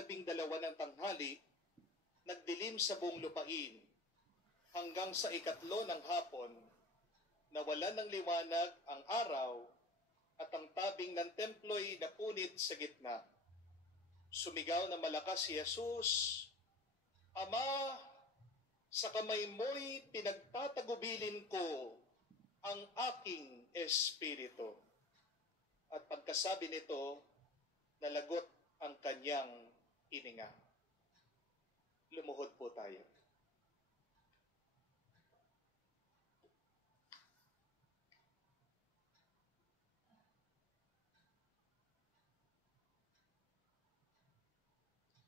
ika-12 ng tanghali, nagdilim sa buong lupain hanggang sa ika-3 ng hapon, nawalan ng liwanag ang araw at ang tabing ng templo'y napunit sa gitna. Sumigaw na malakas si Jesus, "Ama, sa kamay mo'y pinagtatagubilin ko ang aking espiritu." At pagkasabi nito, nalagot ang kanyang hininga. Lumuhod po tayo.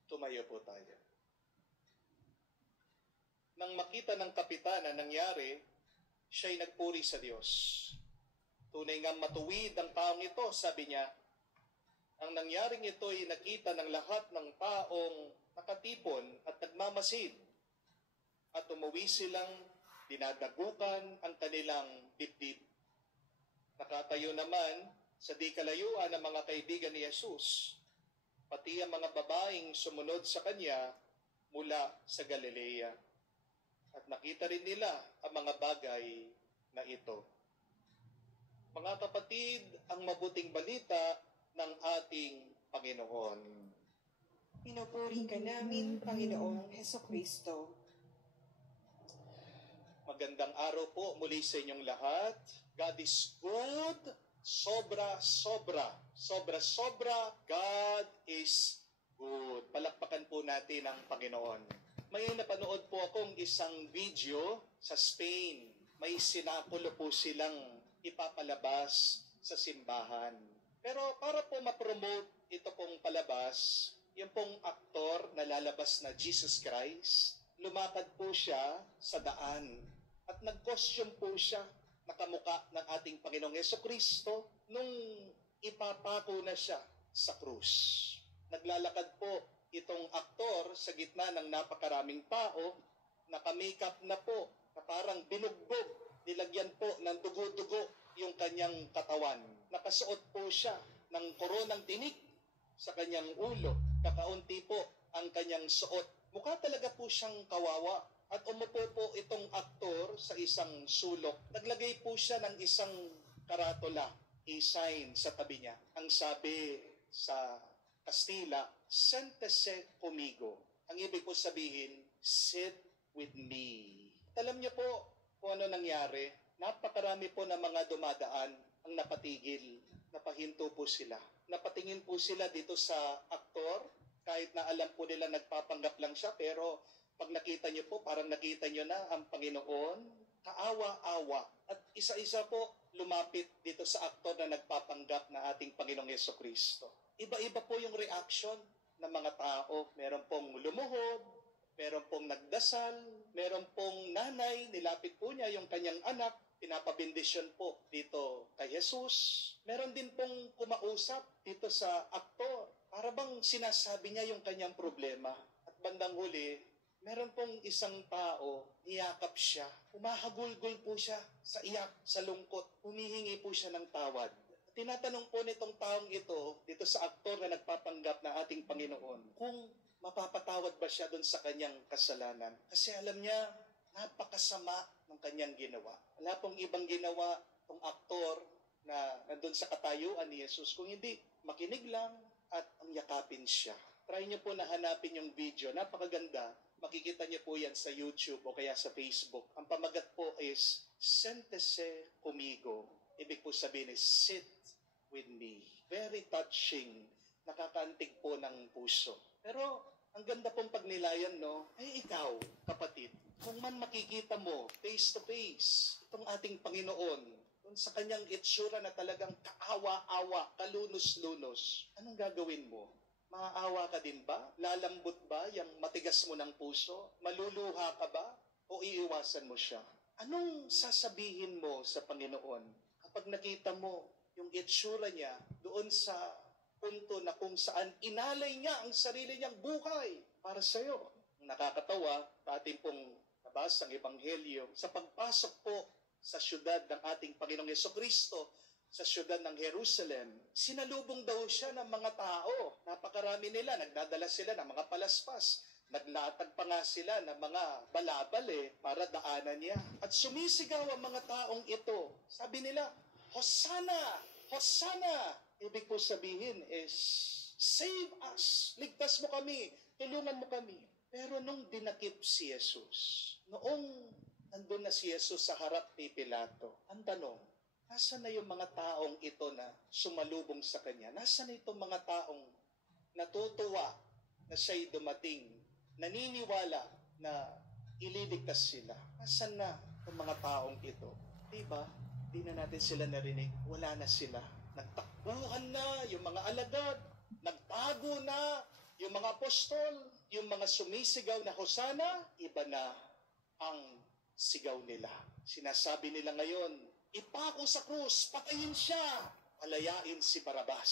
Tumayo po tayo. Nang makita ng kapitan na nangyari, siya'y nagpuri sa Diyos. Tunay ngang matuwid ang taong ito, sabi niya. Ang nangyaring ito ay nakita ng lahat ng taong nakatipon at nagmamasid. At umuwi silang dinadagukan ang kanilang dibdib. Nakatayo naman sa di kalayuan ng mga kaibigan ni Jesus, pati ang mga babaeng sumunod sa kanya mula sa Galilea. At nakita rin nila ang mga bagay na ito. Mga kapatid, ang mabuting balita ng ating Panginoon. Pinupuri ka namin, Panginoong Hesukristo. Magandang araw po muli sa inyong lahat. God is good. Sobra, God is good. Palakpakan po natin ang Panginoon. May napanood po akong isang video sa Spain. May sinakulo po silang ipapalabas sa simbahan. Pero para po ma-promote ito pong palabas, yung pong aktor na lalabas na Jesus Christ, lumakad po siya sa daan at nag-costume po siya nakamuka ng ating Panginoong Hesukristo nung ipapako na siya sa krus. Naglalakad po itong aktor sa gitna ng napakaraming tao, naka-makeup na po, na parang binugbog, nilagyan po ng dugo-dugo yung kanyang katawan. Nakasuot po siya ng koronang tinik sa kanyang ulo, kakaunti po ang kanyang suot. Mukha talaga po siyang kawawa. At umupo po itong aktor sa isang sulok. Naglagay po siya ng isang karatula, e-sign sa tabi niya. Ang sabi sa Kastila, "Siéntese conmigo." Ang ibig po sabihin, sit with me. Alam niyo po kung ano nangyari? Napakarami po ng mga dumadaan ang napatigil. Napahinto po sila. Napatingin po sila dito sa aktor, kahit na alam po nila nagpapanggap lang siya, pero pag nakita niyo po, parang nakita niyo na ang Panginoon, kaawa-awa. At isa-isa po lumapit dito sa aktor na nagpapanggap na ating Panginoong Hesukristo. Iba-iba po yung reaction ng mga tao. Meron pong lumuhod, meron pong nagdasal, meron pong nanay, nilapit po niya yung kanyang anak, pinapabindisyon po dito kay Jesus. Meron din pong kumausap dito sa aktor. Para bang sinasabi niya yung kanyang problema. At bandang huli, meron pong isang tao, niyakap siya. Umahagulgol po siya sa iyak, sa lungkot. Humihingi po siya ng tawad. Tinatanong po nitong taong ito, dito sa aktor na nagpapanggap na ating Panginoon, kung mapapatawad ba siya doon sa kanyang kasalanan. Kasi alam niya, napakasama ng kanyang ginawa. Wala pong ibang ginawa itong aktor na nandun sa katayuan ni Jesus. Kung hindi, makinig lang at ang yakapin siya. Try niyo po na hanapin yung video. Napakaganda. Makikita niyo po yan sa YouTube o kaya sa Facebook. Ang pamagat po is, "Siéntese conmigo." Ibig po sabihin is, sit with me. Very touching. Nakakaantig po ng puso. Pero, ang ganda pong pagnilayan, no? Ay, ikaw, kapatid, kung man makikita mo, face to face, itong ating Panginoon, kung sa kanyang itsura na talagang kaawa-awa, kalunos-lunos, anong gagawin mo? Maaawa ka din ba? Lalambot ba yung matigas mo ng puso? Maluluha ka ba? O iiwasan mo siya? Anong sasabihin mo sa Panginoon kapag nakita mo yung itsura niya doon sa punto na kung saan inalay niya ang sarili niyang buhay para sa iyo? Nakakatawa, ating pong nabasang Ebanghelyo, sa pagpasok po sa syudad ng ating Panginoong Hesukristo, sa syudad ng Jerusalem, sinalubong daw siya ng mga tao. Napakarami nila, nagdadala sila ng mga palaspas. Naglatag pa nga sila ng mga balabal para daanan niya. At sumisigaw ang mga taong ito. Sabi nila, Hosanna! Hosanna! Ibig po sabihin is, save us! Ligtas mo kami! Tulungan mo kami! Pero nung dinakip si Jesus, noong nandun na si Jesus sa harap ni Pilato, ang tanong, nasaan na yung mga taong ito na sumalubong sa kanya? Nasaan na itong mga taong natutuwa na siya'y dumating, naniniwala na ililigtas sila? Nasaan na itong mga taong ito? Diba? Di na natin sila narinig. Wala na sila. Nagtakbuhan na yung mga alagad. Nagtago na yung mga apostol. Yung mga sumisigaw na Hosanna, iba na ang sigaw nila. Sinasabi nila ngayon, ipako sa krus, patayin siya, palayain si Barabas.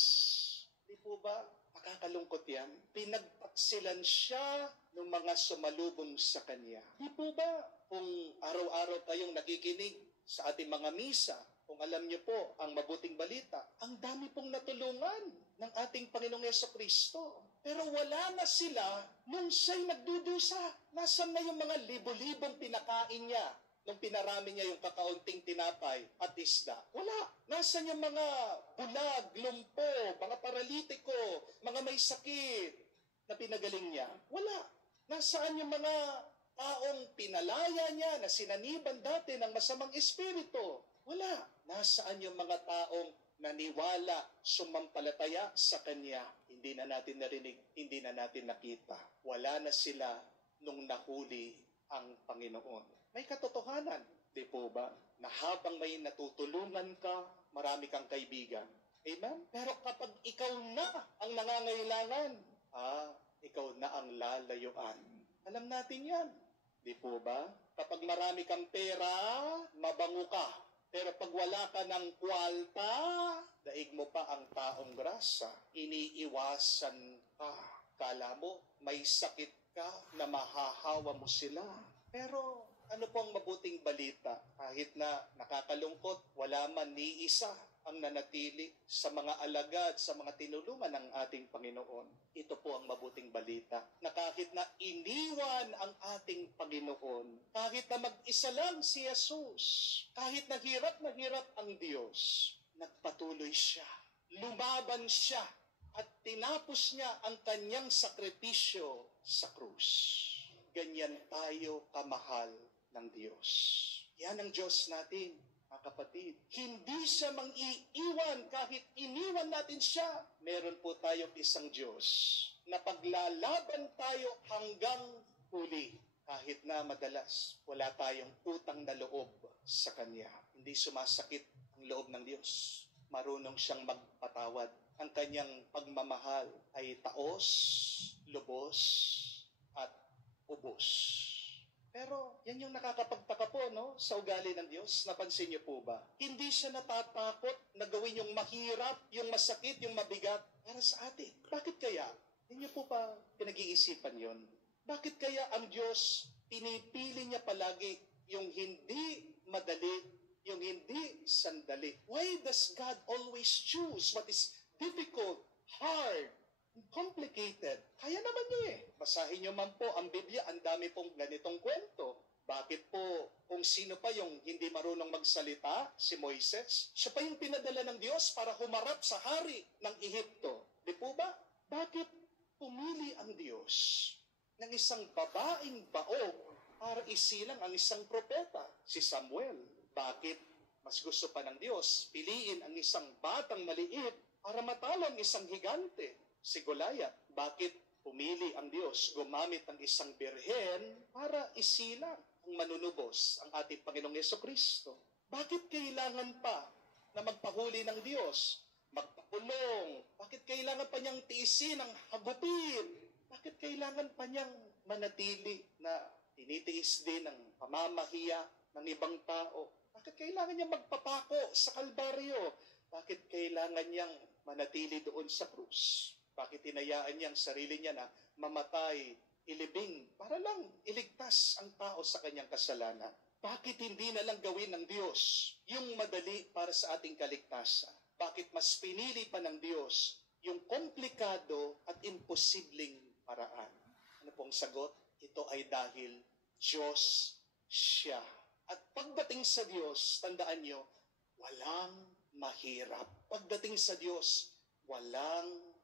Di po ba? Makakalungkot yan. Pinagpaksilan siya ng mga sumalubong sa kanya. Di po ba? Kung araw-araw kayong nakikinig sa ating mga misa, kung alam niyo po ang mabuting balita, ang dami pong natulungan ng ating Panginoong Jesucristo. Pero wala na sila nung siya'y nagdudusa. Nasaan na yung mga libo-libong pinakain niya nung pinarami niya yung kakaunting tinapay at isda? Wala. Nasaan yung mga bulag, lumpo, mga paralitiko, mga may sakit na pinagaling niya? Wala. Nasaan yung mga taong pinalaya niya na sinaniban dati ng masamang espiritu? Wala. Nasaan yung mga taong naniwala, sumampalataya sa Kanya? Hindi na natin narinig, hindi na natin nakita. Wala na sila nung nahuli ang Panginoon. May katotohanan, di po ba? Na habang may natutulungan ka, marami kang kaibigan. Amen? Pero kapag ikaw na ang nangangailangan, ikaw na ang lalayuan. Alam natin yan. Di po ba? Kapag marami kang pera, mabango ka. Pero pag wala ka ng kwalta, daig mo pa ang taong grasa. Iniiwasan ka. Kala mo, may sakit ka na mahahawa mo sila. Pero ano pong mabuting balita? Kahit na nakakalungkot, wala man ni isa ang nanatili sa mga alagad, sa mga tinulungan ng ating Panginoon. Ito po ang mabuting balita, na kahit na iniwan ang ating Panginoon, kahit na mag-isa lang si Jesus, kahit na hirap ang Diyos, nagpatuloy siya, lumaban siya, at tinapos niya ang kanyang sakripisyo sa krus. Ganyan tayo kamahal ng Diyos. Yan ang Diyos natin, mga kapatid. Hindi siya mang-iiwan kahit iniwan natin siya. Meron po tayong isang Diyos na paglalaban tayo hanggang huli. Kahit na madalas wala tayong utang na loob sa Kanya. Hindi sumasakit ang loob ng Diyos. Marunong siyang magpatawad. Ang Kanyang pagmamahal ay taos, lubos, at ubos. Pero yan yung nakakapagtaka po, no? Sa ugali ng Diyos. Napansin niyo po ba? Hindi siya natatakot na gawin yung mahirap, yung masakit, yung mabigat para sa atin. Bakit kaya? Hindi niyo po pa pinag-iisipan yon? Bakit kaya ang Diyos pinipili niya palagi yung hindi madali, yung hindi sandali? Why does God always choose what is difficult, hard, complicated? Kaya naman niya Basahin niyo man po ang Biblia, ang dami pong ganitong kwento. Bakit po, kung sino pa yung hindi marunong magsalita, si Moises, siya pa yung pinadala ng Diyos para humarap sa hari ng Ehipto. Di po ba? Bakit pumili ang Diyos ng isang babaeng baog para isilang ang isang propeta, si Samuel? Bakit mas gusto pa ng Diyos piliin ang isang batang maliit para matalo ang isang higante, si Goliath? Bakit pumili ang Diyos gumamit ng isang birhen para isilang ang manunubos, ang ating Panginoong Jesucristo? Bakit kailangan pa na magpahuli ng Diyos, magpakulong? Bakit kailangan pa niyang tiisin ang hagupin? Bakit kailangan pa niyang manatili na tinitiis din ang pamamahiya ng ibang tao? Bakit kailangan niyang magpapako sa Kalbaryo? Bakit kailangan niyang manatili doon sa krus? Bakit hinayaan niya ang sarili niya na mamatay, ilibing, para lang iligtas ang tao sa kanyang kasalanan? Bakit hindi na lang gawin ng Diyos yung madali para sa ating kaligtasan? Bakit mas pinili pa ng Diyos yung komplikado at imposibleng paraan? Ano pong sagot? Ito ay dahil Diyos siya. At pagdating sa Diyos, tandaan nyo, walang mahirap. Pagdating sa Diyos, walang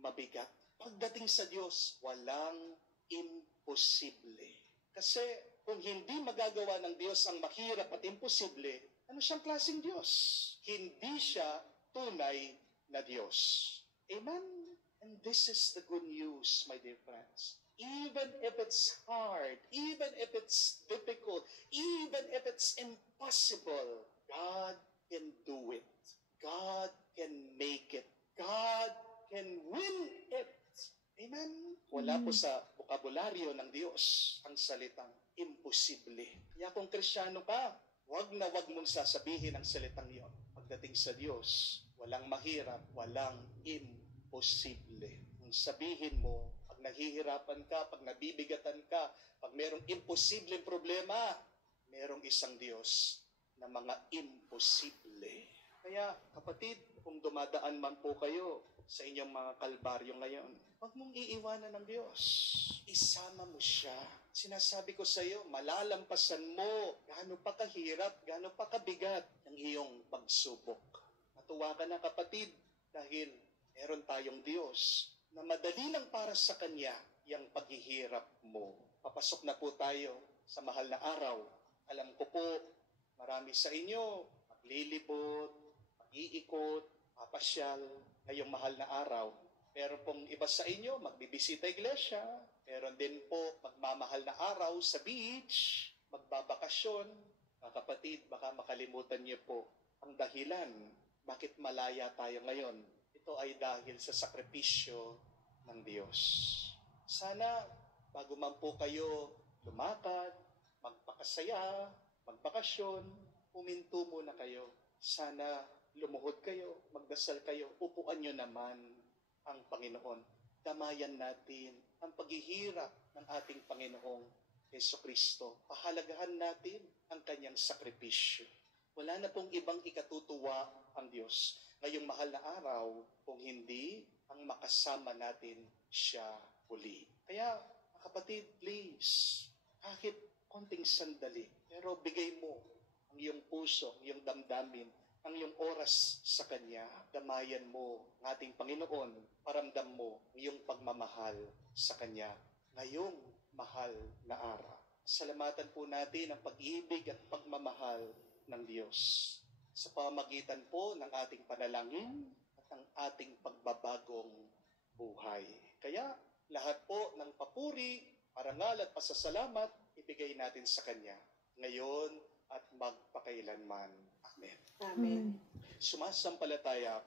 mabigat. Pagdating sa Diyos, walang imposible. Kasi kung hindi magagawa ng Diyos ang mahirap at imposible, ano siyang klaseng Diyos? Hindi siya tunay na Diyos. Amen? And this is the good news, my dear friends. Even if it's hard, even if it's difficult, even if it's impossible, God can do it. God can make it. God can win it. Amen? Wala po sa bokabularyo ng Diyos ang salitang imposible. Kaya kung Kristiyano ka, wag na wag mong sasabihin ang salitang yon. Pagdating sa Diyos, walang mahirap, walang imposible. Kung sabihin mo, pag nahihirapan ka, pag nabibigatan ka, pag merong imposibleng problema, merong isang Diyos na mga imposible. Kaya kapatid, kung dumadaan man po kayo sa inyong mga kalbaryo ngayon, huwag mong iiwanan ng Diyos. Isama mo siya. Sinasabi ko sa iyo, malalampasan mo gaano pa kahirap, gaano pa kabigat ang iyong pagsubok. Matuwa ka na kapatid dahil meron tayong Diyos na madali lang para sa Kanya yung paghihirap mo. Papasok na po tayo sa mahal na araw. Alam ko po, marami sa inyo maglilibot, mag-iikot, papasyal ngayong mahal na araw. Meron pong iba sa inyo magbibisita iglesia. Meron din po magmamahal na araw sa beach, magbabakasyon. Mga kapatid, baka makalimutan niyo po ang dahilan bakit malaya tayo ngayon. Ito ay dahil sa sakripisyo ng Diyos. Sana bago man po kayo lumakad, magpakasaya, magbakasyon, huminto muna kayo. Sana lumuhod kayo, magdasal kayo, upuan nyo naman ang Panginoon. Damayan natin ang paghihirap ng ating Panginoong Jesucristo. Pahalagahan natin ang kanyang sakripisyo. Wala na pong ibang ikatutuwa ang Diyos ngayong mahal na araw kung hindi ang makasama natin siya uli. Kaya, kapatid, please, kahit konting sandali, pero bigay mo ang iyong puso, ang iyong damdamin, ang iyong oras sa Kanya. Damayan mo ang ating Panginoon, paramdam mo ang iyong pagmamahal sa Kanya ngayong mahal na araw. Salamatan po natin ang pag-ibig at pagmamahal ng Diyos sa pamamagitan po ng ating panalangin at ang ating pagbabagong buhay. Kaya lahat po ng papuri, parangal at pasasalamat ibigay natin sa Kanya ngayon at magpakailanman. Amen. Amen. Sumasampalataya